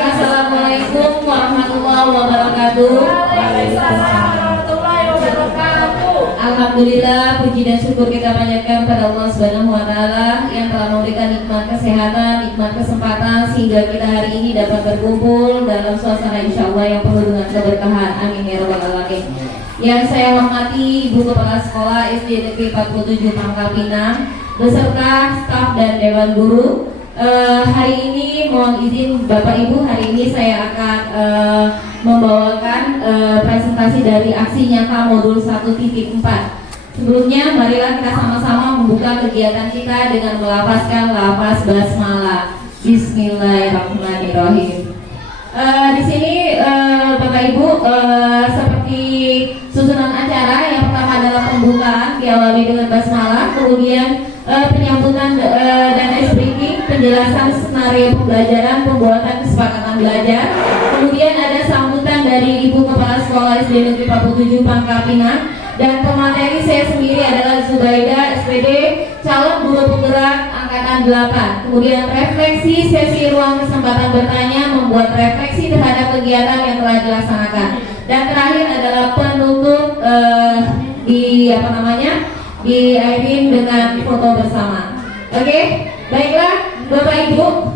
Assalamualaikum warahmatullahi wabarakatuh. Alhamdulillah, puji dan syukur kita panjatkan pada Allah Subhanahu wa Ta'ala yang telah memberikan nikmat kesehatan, nikmat kesempatan sehingga kita hari ini dapat berkumpul dalam suasana insya Allah yang penuh dengan keberkahan. Amin ya rabbal alamin. Yang saya hormati Ibu Kepala Sekolah SD Negeri 47 Pangkal Pinang beserta staf dan dewan guru. Hari ini mohon izin Bapak Ibu, hari ini saya akan membawakan presentasi dari aksi nyata modul 1.4. Sebelumnya marilah kita sama-sama membuka kegiatan kita dengan melafazkan lafaz basmalah. Bismillahirrahmanirrahim. Di sini Bapak Ibu, seperti susunan acara, yang pertama adalah pembukaan diawali dengan basmalah, kemudian penyambutan dan ice breaking, penjelasan skenario pembelajaran, pembuatan kesepakatan belajar, kemudian ada sambutan dari Ibu Kepala Sekolah SD Negeri 47 Pangkal Pinang, dan pemateri saya sendiri adalah Zubaida SPD, calon guru penggerak angkatan 8. Kemudian refleksi sesi ruang kesempatan bertanya, membuat refleksi terhadap kegiatan yang telah dilaksanakan, dan terakhir adalah penutup diakhirin dengan foto bersama. Oke, baiklah Bapak Ibu,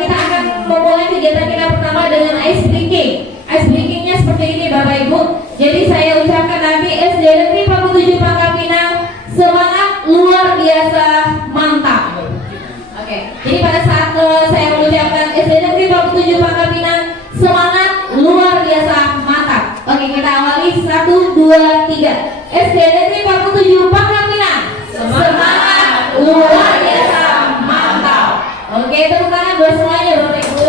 kita akan memulai kegiatan kita pertama dengan ice breaking. Ice breakingnya seperti ini Bapak Ibu. Jadi saya ucapkan nanti SD Negeri 47 Pangkal Pinang semangat luar biasa mantap. Oke, jadi pada saat saya mengucapkan SD Negeri 47 Pangkal Pinang semangat luar biasa mantap. Oke, kita awali 1, 2, 3. SD Negeri 47 Pangkal Pinang semangat luar biasa mantap. Oke, tepuk tangan buat semuanya Bapak Ibu.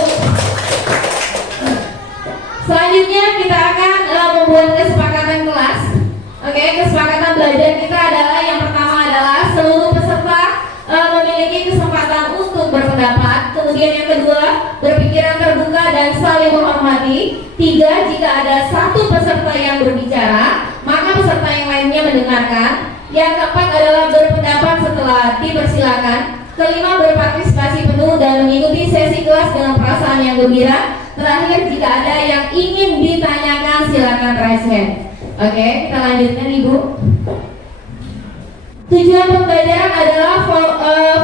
Selanjutnya kita akan membuat kesepakatan kelas. Oke, kesepakatan belajar kita adalah yang pertama adalah seluruh peserta memiliki kesempatan untuk berpendapat. Kemudian yang kedua, berpikiran terbuka dan saling menghormati. 3, jika ada satu peserta yang berbicara, maka peserta yang lainnya mendengarkan. Yang keempat adalah berpendapat setelah dipersilakan. Kelima, berpartisipasi penuh dan mengikuti sesi kelas dengan perasaan yang gembira. Terakhir, jika ada yang ingin ditanyakan, silakan raise hand. Oke, kita lanjutkan Ibu. Tujuan pembelajaran adalah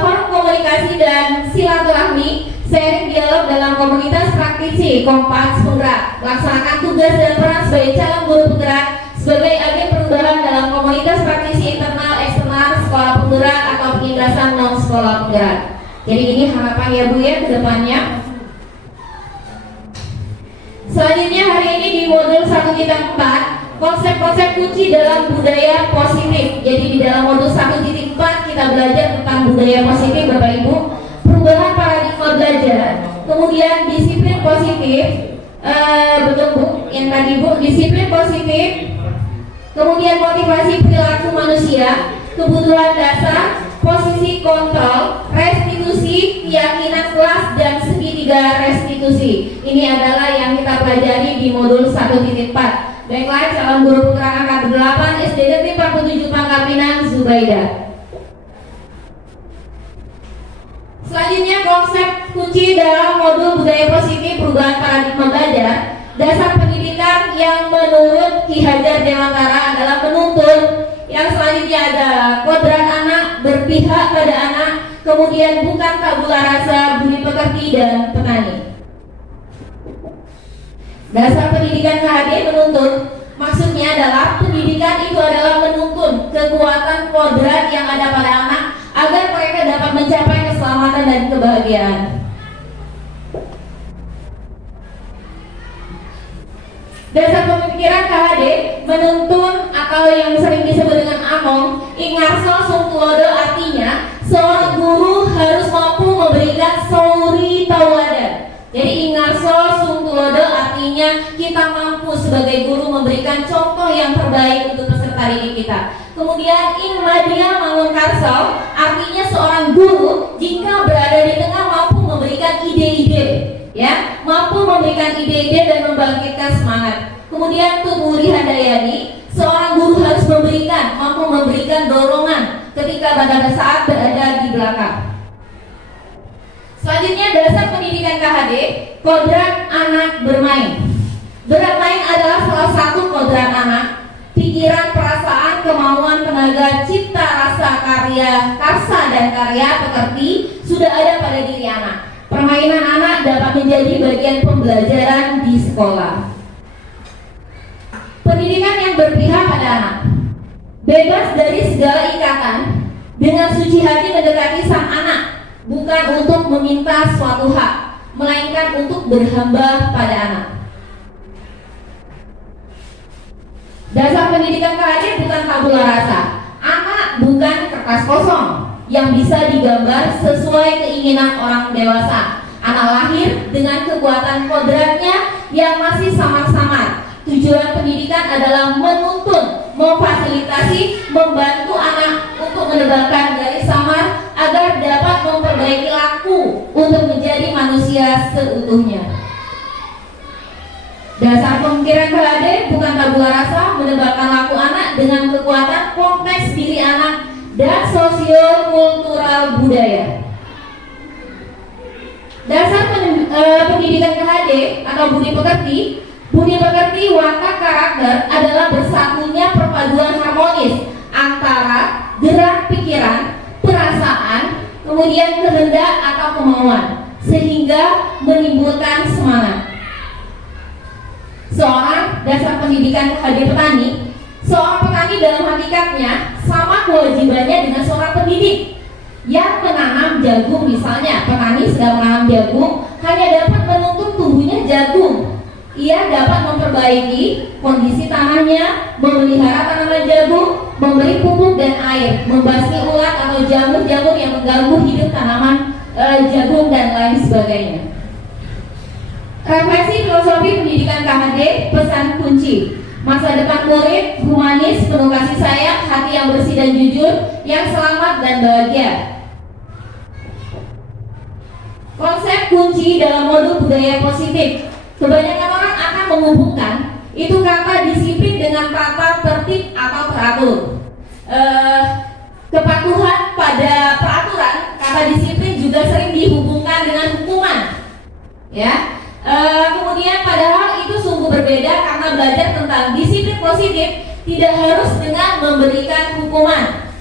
forum komunikasi dan silaturahmi, sharing dialog dalam komunitas praktisi, kompas, penggerak, laksanakan tugas dan peran sebagai calon guru penggerak, sebagai agen perubahan dalam komunitas praktisi internal, eksternal, sekolah penggerak atau penindasan non sekolah penggerak. Jadi ini harapan ya Bu ya ke depannya. Selanjutnya hari ini di modul 1.4, konsep-konsep kunci dalam budaya positif. Jadi di dalam modul 1.4 kita belajar tentang budaya positif Bapak Ibu, perubahan paradigma belajar, kemudian disiplin positif, betul Bu, yang tadi Bu, disiplin positif, kemudian motivasi perilaku manusia, kebutuhan dasar, posisi kontrol, restitusi, keyakinan kelas, dan segitiga restitusi. Ini adalah yang kita pelajari di modul 1.4. Baiklah, calon guru penggerak angkatan 8 SD Negeri 47 Pangkal Pinang, Zubaida. Selanjutnya konsep kunci dalam modul budaya positif perubahan paradigma belajar. Dasar pendidikan yang menurut Ki Hajar Dewantara adalah menuntun. Yang selanjutnya ada kodrat anak, berpihak pada anak, kemudian bukan tabula rasa, budi pekerti, dan petani. Dasar pendidikan KHD menuntun, maksudnya adalah pendidikan itu adalah menuntun kekuatan kodrat yang ada pada anak agar mereka dapat mencapai keselamatan dan kebahagiaan. Dasar pemikiran KHD menuntun atau yang sering disebut dengan Among, Ingarso Sungtulodo, artinya seorang guru harus mampu memberikan suri tauladan. Jadi Ingarso Sungtulodo artinya kita mampu sebagai guru memberikan contoh yang terbaik untuk peserta didik kita. Kemudian Inmadia Mangunkarso artinya seorang guru jika berada di tengah mampu memberikan ide-ide, ya, mampu memberikan ide-ide dan membangkitkan semangat. Kemudian Tumuri Handayani, seorang guru harus mampu memberikan dorongan ketika pada saat berada di belakang. Selanjutnya dasar pendidikan KHD kodrat anak bermain. Bermain adalah salah satu kodrat anak. Pikiran, perasaan, kemauan, tenaga, cipta, rasa, karsa, dan karya pekerti sudah ada pada diri anak. Permainan anak dapat menjadi bagian pembelajaran di sekolah. Pendidikan yang berpihak pada anak. Bebas dari segala ikatan, dengan suci hati mendekati sang anak, bukan untuk meminta suatu hak, melainkan untuk berhamba pada anak. Dasar pendidikan KHD bukan tabula rasa. Anak bukan kertas kosong yang bisa digambar sesuai keinginan orang dewasa. Anak lahir dengan kekuatan kodratnya yang masih samar-samar. Tujuan pendidikan adalah menuntun, memfasilitasi, membantu anak untuk menegakkan garis samar agar dapat memperbaiki laku untuk menjadi manusia seutuhnya. Dasar pemikiran KHD bukan tabula rasa, menegakkan laku anak dengan kekuatan kompleks diri anak dan sosio-kultural budaya. Dasar pendidikan KHD atau budi pekerti watak karakter adalah bersatunya perpaduan harmonis antara gerak pikiran, perasaan, kemudian kehendak atau kemauan, sehingga menimbulkan semangat. Seorang dasar pendidikan KHD petani, seorang petani dalam hakikatnya sama kewajibannya dengan seorang pendidik yang menanam jagung. Misalnya petani sedang menanam jagung, hanya dapat menuntun tumbuhnya jagung. Ia dapat memperbaiki kondisi tanahnya, memelihara tanaman jagung, memberi pupuk dan air, membasmi ulat atau jamur-jamur yang mengganggu hidup tanaman jagung dan lain sebagainya. Refleksi filosofi pendidikan KHD, pesan kunci. Masa depan murid, humanis, penuh kasih sayang, hati yang bersih dan jujur, yang selamat dan bahagia. Konsep kunci dalam modul budaya positif. Kebanyakan orang akan menghubungkan itu kata disiplin dengan kata tertib atau teratur. Kepatuhan pada peraturan, kata disiplin juga sering dihubungkan dengan hukuman. Ya. Kemudian padahal itu sungguh berbeda, karena belajar tentang disiplin positif tidak harus dengan memberikan hukuman.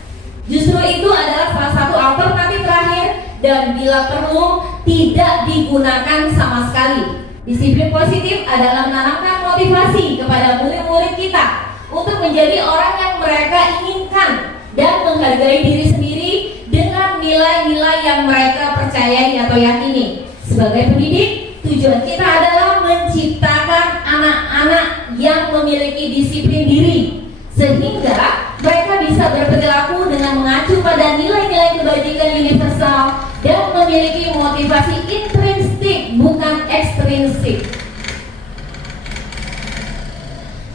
Justru itu adalah salah satu alternatif terakhir dan bila perlu tidak digunakan sama sekali. Disiplin positif adalah menanamkan motivasi kepada murid-murid kita untuk menjadi orang yang mereka inginkan dan menghargai diri sendiri dengan nilai-nilai yang mereka percayai atau yakini. Sebagai pendidik, tujuan kita adalah menciptakan anak-anak yang memiliki disiplin diri, sehingga mereka bisa berperilaku dengan mengacu pada nilai-nilai kebajikan universal dan memiliki motivasi intrinsik bukan ekstrinsik.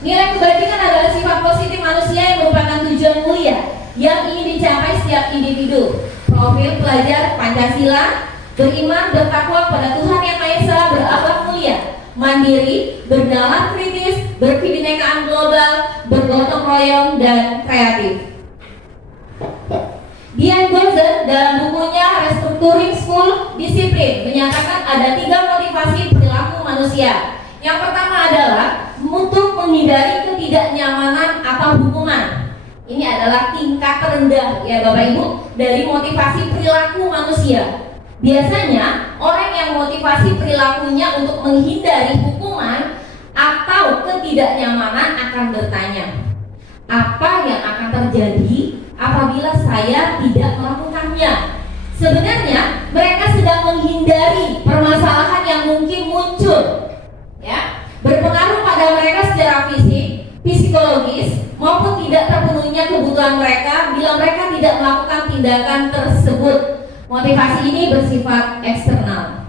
Nilai kebajikan adalah sifat positif manusia yang merupakan tujuan mulia yang ingin dicapai setiap individu. Profil pelajar Pancasila: beriman, bertakwa pada Tuhan Yang Maha Esa, berakhlak mulia, mandiri, bernalar kritis, berkebinekaan global, bergotong royong, dan kreatif. Dian Gozer dalam bukunya Restructuring School Discipline menyatakan ada 3 motivasi perilaku manusia. Yang pertama adalah untuk menghindari ketidaknyamanan atau hukuman. Ini adalah tingkat terendah ya Bapak Ibu dari motivasi perilaku manusia. Biasanya orang yang motivasi perilakunya untuk menghindari hukuman atau ketidaknyamanan akan bertanya, apa yang akan terjadi apabila saya tidak melakukannya? Sebenarnya mereka sedang menghindari permasalahan yang mungkin muncul, ya, berpengaruh pada mereka secara fisik, psikologis, maupun tidak terpenuhinya kebutuhan mereka bila mereka tidak melakukan tindakan tersebut. Motivasi ini bersifat eksternal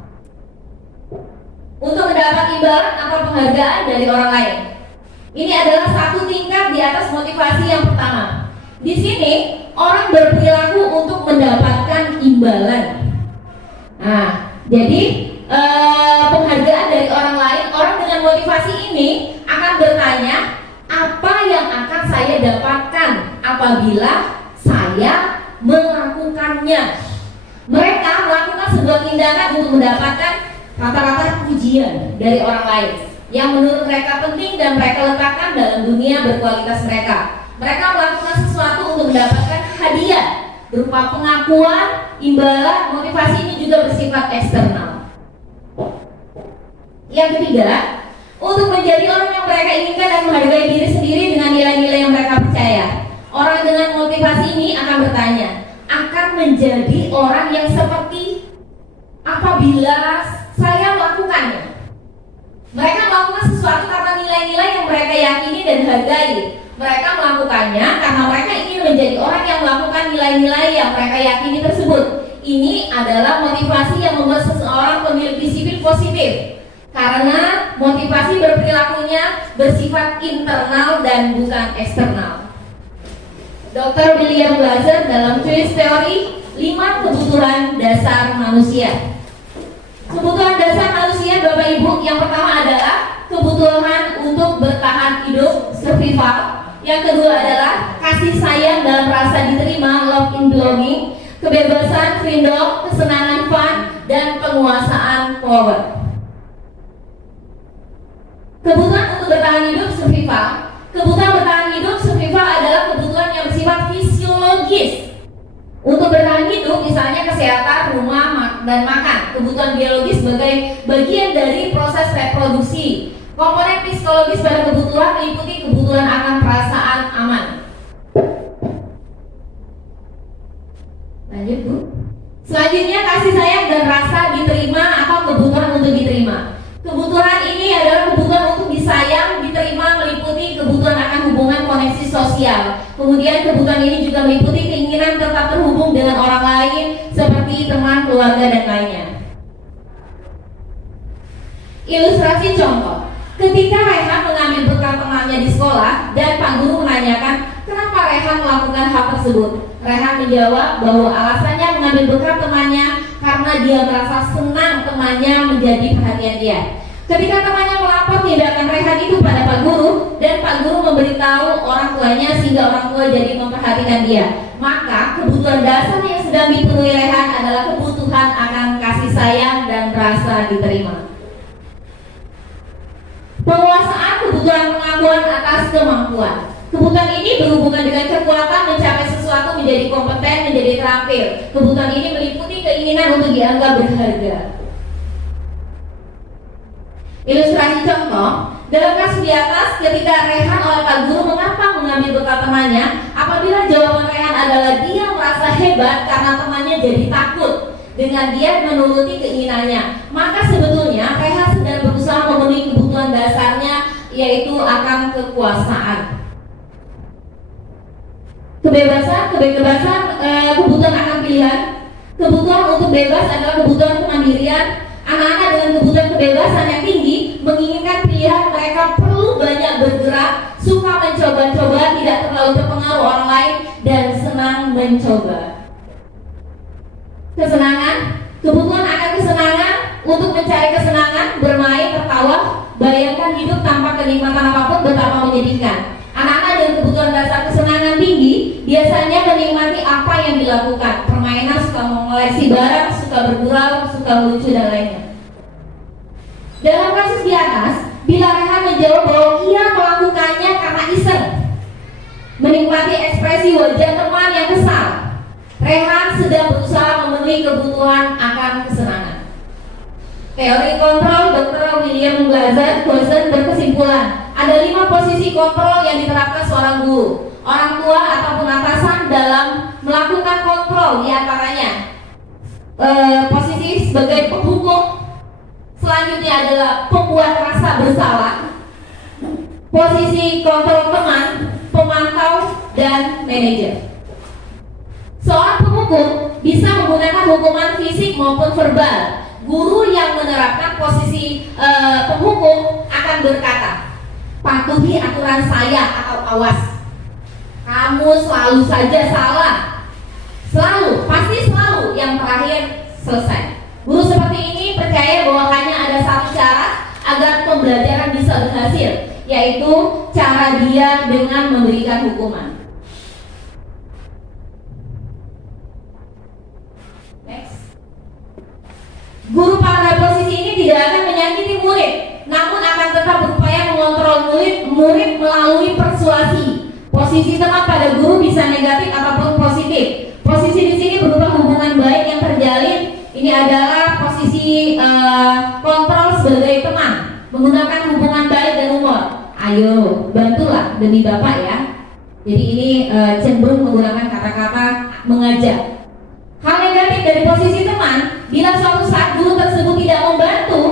untuk mendapat imbalan atau penghargaan dari orang lain. Ini adalah satu tingkat di atas motivasi yang pertama. Di sini orang berperilaku untuk mendapatkan imbalan. Nah, jadi penghargaan dari orang lain, orang dengan motivasi ini akan bertanya, apa yang akan saya dapatkan apabila saya melakukannya? Mereka melakukan sebuah tindakan untuk mendapatkan rata-rata pujian dari orang lain yang menurut mereka penting dan mereka letakkan dalam dunia berkualitas mereka. Mereka melakukan sesuatu untuk mendapatkan hadiah berupa pengakuan, imbalan. Motivasi ini juga bersifat eksternal. Yang ketiga, untuk menjadi orang yang mereka inginkan dan menghargai diri sendiri dengan nilai-nilai yang mereka percaya. Orang dengan motivasi ini akan bertanya, akan menjadi orang yang seperti apabila saya melakukannya. Mereka melakukan sesuatu karena nilai-nilai yang mereka yakini dan hargai. Mereka melakukannya karena mereka ingin menjadi orang yang melakukan nilai-nilai yang mereka yakini tersebut. Ini adalah motivasi yang membuat seseorang memiliki sifat positif, karena motivasi berperilakunya bersifat internal dan bukan eksternal. Dr. William Glasser dalam tulis teori 5 kebutuhan dasar manusia. Kebutuhan dasar manusia, Bapak Ibu, yang pertama adalah kebutuhan untuk bertahan hidup, survival. Yang kedua adalah kasih sayang dalam rasa diterima, love in belonging, kebebasan, freedom, kesenangan, fun, dan penguasaan, power. Kebutuhan untuk bertahan hidup, survival. Kebutuhan bertahan hidup, survival adalah kebutuhan yang bersifat fisiologis. Untuk bertahan hidup, misalnya kesehatan, rumah, dan makan. Kebutuhan biologis sebagai bagian dari proses reproduksi. Komponen psikologis pada kebutuhan meliputi kebutuhan akan perasaan aman. Lanjut, Bu. Selanjutnya, kasih sayang dan rasa diterima atau kebutuhan untuk diterima. Kebutuhan ini adalah kebutuhan untuk disayang, diterima, meliputi kebutuhan akan hubungan koneksi sosial. Kemudian kebutuhan ini juga meliputi keinginan tetap terhubung dengan orang lain seperti teman, keluarga, dan lainnya. Ilustrasi contoh. Ketika Rehan mengambil bekal temannya di sekolah dan Pak Guru menanyakan kenapa Rehan melakukan hal tersebut, Rehan menjawab bahwa alasannya mengambil bekal temannya karena dia merasa senang temannya menjadi perhatian dia. Ketika temannya melapor tindakan Rehan itu pada Pak Guru dan Pak Guru memberitahu orang tuanya sehingga orang tua jadi memperhatikan dia, maka kebutuhan dasar yang sedang dipenuhi Rehan adalah kebutuhan akan kasih sayang dan rasa diterima. Penguasaan kebutuhan pengakuan atas kemampuan. Kebutuhan ini berhubungan dengan kekuatan mencapai sesuatu, menjadi kompeten, menjadi terampil. Kebutuhan ini meliputi keinginan untuk dianggap berharga. Ilustrasi contoh, dalam kasus di atas, ketika Rehan oleh Pak Guru mengapa mengambil bekal temannya, apabila jawaban Rehan adalah dia merasa hebat karena temannya jadi takut dengan dia menuruti keinginannya, maka sebetulnya Rehan sedang berusaha memenuhi kebutuhan dasarnya, yaitu akan kekuasaan. Kebutuhan akan pilihan. Kebutuhan untuk bebas adalah kebutuhan kemandirian. Anak-anak dengan kebutuhan kebebasan yang tinggi menginginkan pilihan. Mereka perlu banyak bergerak, suka mencoba-coba, tidak terlalu terpengaruh orang lain, dan senang mencoba. Kesenangan. Kebutuhan akan kesenangan. Untuk mencari kesenangan, bermain, tertawa. Bayangkan hidup tanpa kenikmatan apapun betapa menyedihkan. Anak-anak dengan kebutuhan dasar kesenangan tinggi biasanya menikmati apa yang dilakukan. Permainan, suka mengoleksi barang, suka bergurau, suka lucu, dan lainnya. Dalam kasus di atas, bila Rehan menjawab bahwa ia melakukannya karena iseng, menikmati ekspresi wajah teman yang kesal, Rehan sedang berusaha memenuhi kebutuhan akan kesenangan. Teori kontrol Dr. William Glasser berkesimpulan ada 5 posisi kontrol yang diterapkan seorang guru, orang tua ataupun atasan dalam melakukan kontrol. Di antaranya posisi sebagai penghukum, selanjutnya adalah pembuat rasa bersalah, posisi kontrol teman, pemantau, dan manajer. Seorang penghukum bisa menggunakan hukuman fisik maupun verbal. Guru yang menerapkan posisi penghukum akan berkata, patuhi aturan saya atau awas. Kamu selalu saja salah. Selalu, pasti selalu. Yang terakhir, selesai. Guru seperti ini percaya bahwa hanya ada satu cara agar pembelajaran bisa berhasil, yaitu cara dia dengan memberikan hukuman. Guru pada posisi ini tidak akan menyakiti Posisi teman pada guru bisa negatif ataupun positif. Posisi di sini berupa hubungan baik yang terjalin. Ini adalah posisi kontrol sebagai teman, menggunakan hubungan baik dan humor. Ayo, bantulah demi Bapak ya. Jadi ini cenderung menggunakan kata-kata mengajak. Hal negatif dari posisi teman, bila suatu saat guru tersebut tidak membantu,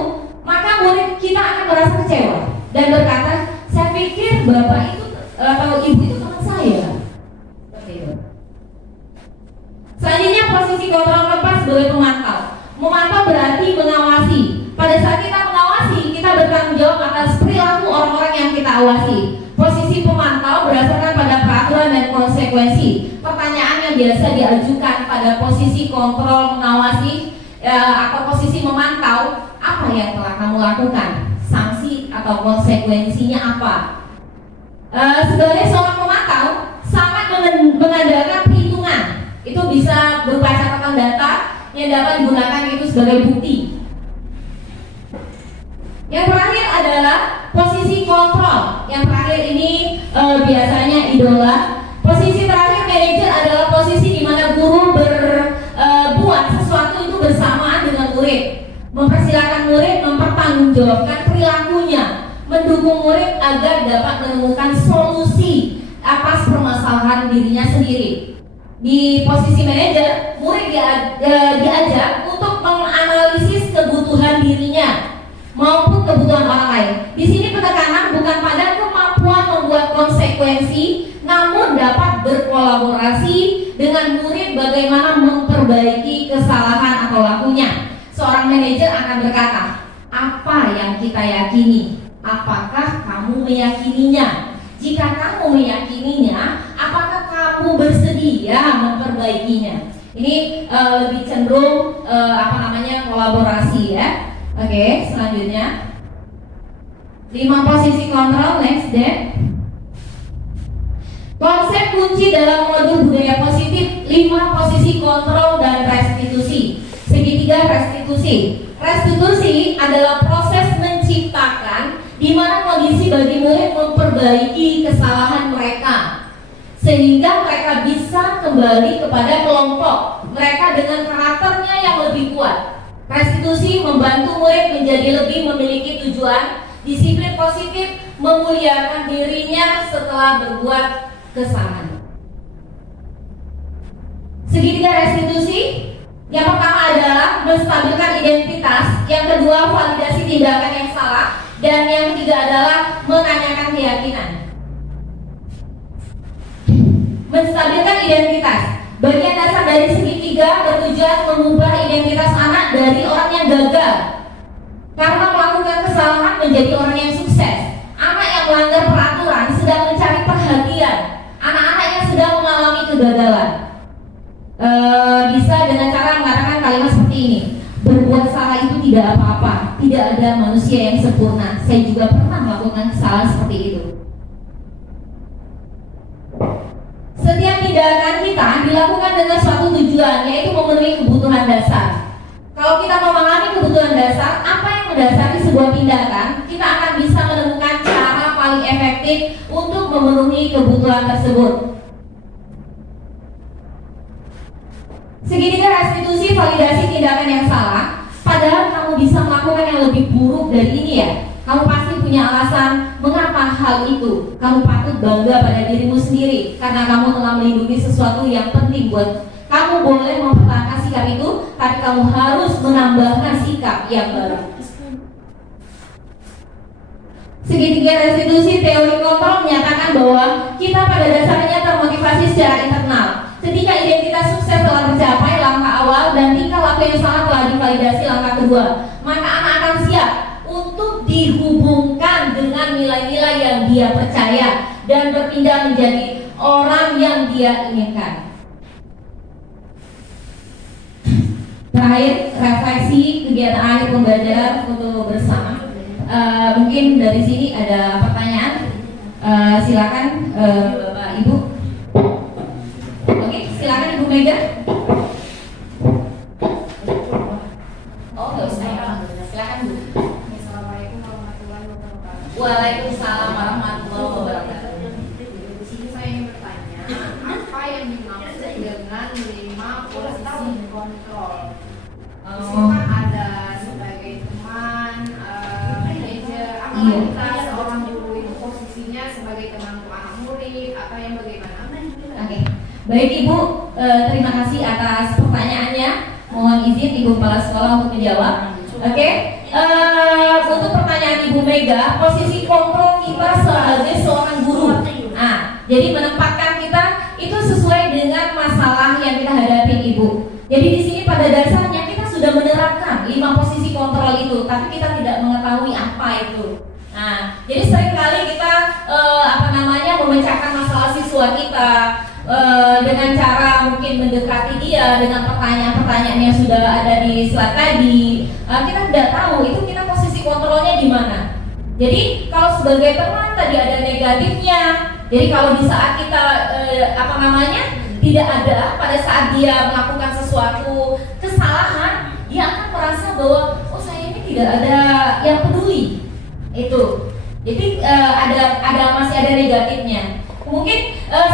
maka murid kita akan merasa kecewa dan berkata, saya pikir Bapak itu atau Ibu itu teman saya. Seperti itu. Selanjutnya posisi kontrol keempat sebagai pemantau. Memantau berarti mengawasi. Pada saat kita mengawasi, kita bertanggung jawab atas perilaku orang-orang yang kita awasi. Posisi pemantau berdasarkan pada peraturan dan konsekuensi. Pertanyaan yang biasa diajukan pada posisi kontrol mengawasi atau posisi memantau, apa yang telah kamu lakukan? Sanksi atau konsekuensinya apa? Sebagai seorang pemantau sangat mengandalkan perhitungan. Itu bisa berupa catatan data yang dapat digunakan itu sebagai bukti. Yang terakhir adalah posisi kontrol. Yang terakhir ini biasanya idola. Posisi terakhir manajer adalah posisi di mana guru berbuat sesuatu itu bersamaan dengan murid, mempersilahkan murid mempertanggungjawabkan perilakunya, mendukung murid agar dapat menemukan solusi atas permasalahan dirinya sendiri. Di posisi manajer, murid diajak untuk menganalisis kebutuhan dirinya maupun kebutuhan orang lain. Di sini penekanan bukan pada kemampuan membuat konsekuensi, namun dapat berkolaborasi dengan murid bagaimana memperbaiki kesalahan atau lakunya. Seorang manajer akan berkata, apa yang kita yakini? Apakah kamu meyakininya? Jika kamu meyakininya, apakah kamu bersedia memperbaikinya? Ini lebih cenderung kolaborasi ya. Oke, selanjutnya 5 posisi kontrol, next deh. Konsep kunci dalam modul budaya positif, 5 posisi kontrol dan restitusi. Segitiga restitusi. Restitusi adalah proses menciptakan di mana kondisi bagi murid memperbaiki kesalahan mereka sehingga mereka bisa kembali kepada kelompok mereka dengan karakternya yang lebih kuat. Restitusi membantu murid menjadi lebih memiliki tujuan, disiplin positif, memuliakan dirinya setelah berbuat kesalahan. Segitiga restitusi, yang pertama adalah menstabilkan identitas, yang kedua validasi tindakan yang salah, dan yang ketiga adalah menanyakan keyakinan. Menstabilkan identitas. Bagian dasar dari segitiga bertujuan mengubah identitas anak dari orang yang gagal karena melakukan kesalahan menjadi orang yang sukses. Anak yang melanggar peraturan sedang mencari perhatian. Anak-anak yang sedang mengalami kegagalan. Bisa dengan cara mengatakan kalimat seperti ini. Berbuat salah itu tidak apa-apa. Tidak ada manusia yang sempurna. Saya juga pernah melakukan kesalahan seperti itu. Setiap tindakan kita dilakukan dengan suatu tujuan, yaitu memenuhi kebutuhan dasar. Kalau kita memahami kebutuhan dasar, apa yang mendasari sebuah tindakan, kita akan bisa menemukan cara paling efektif untuk memenuhi kebutuhan tersebut. Segitiga restitusi validasi tindakan yang salah, padahal kamu bisa melakukan yang lebih buruk dari ini ya. Kamu pasti punya alasan mengapa hal itu. Kamu patut bangga pada dirimu sendiri karena kamu telah melindungi sesuatu yang penting buat kamu. Boleh mempertahankan sikap itu, tapi kamu harus menambahkan sikap yang baru. Segitiga restitusi teori kontrol menyatakan bahwa kita pada dasarnya termotivasi secara internal. Ketika identitas sukses telah tercapai langkah awal dan tingkah laku yang salah telah divalidasi langkah kedua, maka anak akan siap untuk dihubungkan dengan nilai-nilai yang dia percaya dan berpindah menjadi orang yang dia inginkan. Terakhir, refleksi kegiatan akhir pembelajaran untuk bersama. Mungkin dari sini ada pertanyaan. Silakan Bapak Ibu. Oke, silakan Ibu Mega. Oh, nggak usah ya. Silakan Bu. Assalamualaikum warahmatullahi wabarakatuh. Waalaikumsalam warahmatullahi wabarakatuh. Di sini saya ingin bertanya Iya. kita seorang guru itu posisinya sebagai penanggung anak murid atau yang bagaimana? Oke. Baik Ibu, terima kasih atas pertanyaannya. Mohon izin Ibu Kepala Sekolah untuk menjawab. Oke. Untuk pertanyaan Ibu Mega, posisi kontrol kita sebagai seorang guru. Jadi menempatkan kita itu sesuai dengan masalah yang kita hadapi Ibu. Jadi di sini pada dasarnya kita sudah menerapkan 5 posisi kontrol itu, tapi kita tidak mengetahui apa itu. Jadi seringkali kita memecahkan masalah siswa kita dengan cara mungkin mendekati dia dengan pertanyaan-pertanyaan yang sudah ada di slide tadi. Kita tidak tahu itu kita posisi kontrolnya di mana. Jadi kalau sebagai teman tadi ada negatifnya. Jadi kalau di saat kita tidak ada pada saat dia melakukan sesuatu kesalahan, dia akan merasa bahwa saya ini tidak ada yang peduli. Itu. Jadi masih ada negatifnya. Mungkin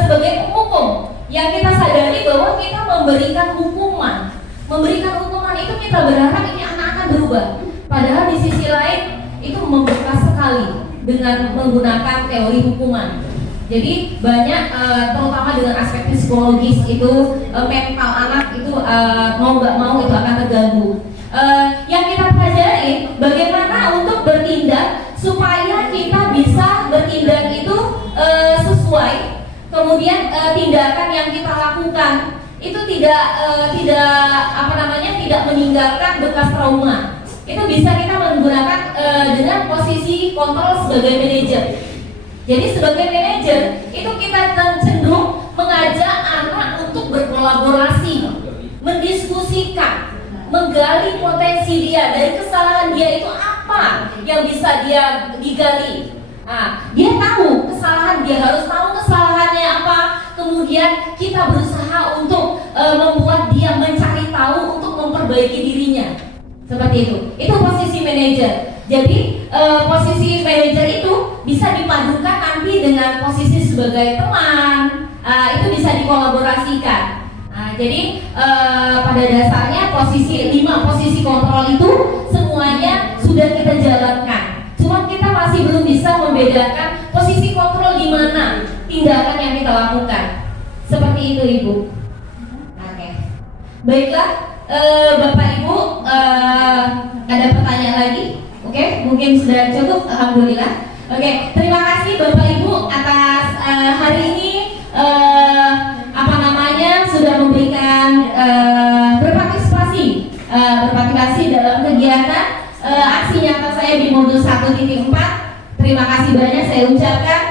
sebagai penghukum yang kita sadari bahwa kita memberikan hukuman. Memberikan hukuman itu kita berharap ini anak akan berubah. Padahal di sisi lain itu membekas sekali dengan menggunakan teori hukuman. Jadi banyak terutama dengan aspek psikologis itu mental anak itu mau nggak mau itu akan terganggu. Yang kita pelajari bagaimana untuk bertindak supaya kita bisa bertindak itu sesuai. Kemudian tindakan yang kita lakukan itu tidak meninggalkan bekas trauma. Itu bisa kita menggunakan dengan posisi kontrol sebagai manajer. Jadi sebagai manajer itu kita cenderung mengajak anak untuk berkolaborasi, mendiskusikan, menggali potensi dia, dari kesalahan dia itu apa yang bisa dia digali. Dia tahu kesalahan, dia harus tahu kesalahannya apa. Kemudian kita berusaha untuk membuat dia mencari tahu untuk memperbaiki dirinya. Seperti itu. Itu posisi manajer. Jadi posisi manajer itu bisa dipadukan nanti dengan posisi sebagai teman. Itu bisa dikolaborasikan. Jadi pada dasarnya 5 posisi kontrol itu semuanya sudah kita jalankan. Cuma kita masih belum bisa membedakan posisi kontrol di mana tindakan yang kita lakukan. Seperti itu Ibu. Oke. Baiklah, Bapak Ibu, ada pertanyaan lagi? Oke, mungkin sudah cukup. Alhamdulillah. Oke, terima kasih Bapak Ibu atas hari ini sudah memberikan berpartisipasi dalam kegiatan aksi nyata saya di modul 1.4. Terima kasih banyak saya ucapkan.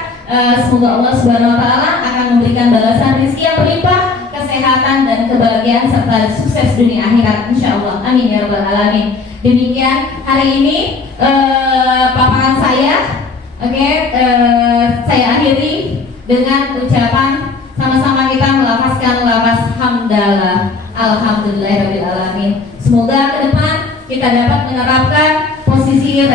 Semoga Allah Subhanahu wa taala akan memberikan balasan rezeki yang berlimpah, kesehatan dan kebahagiaan serta sukses dunia akhirat insyaallah. Amin ya rabbal alamin. Demikian hari ini paparan saya. Saya akhiri dengan ucapan sama-sama kita melafazkan lafaz hamdalah alhamdulillahirabbil alamin. Semoga ke depan kita dapat menerapkan posisi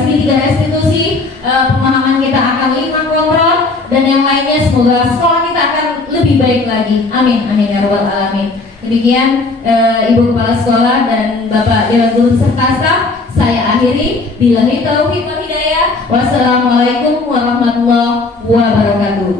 segitiga restitusi, pemahaman kita akan 5 kontrol dan yang lainnya. Semoga sekolah kita akan lebih baik lagi. Amin amin ya rabbal alamin. Demikian Ibu Kepala Sekolah dan Bapak Dewan Guru serta staf, saya akhiri. Billahi taufiq wal hidayah. Wassalamualaikum warahmatullahi wabarakatuh.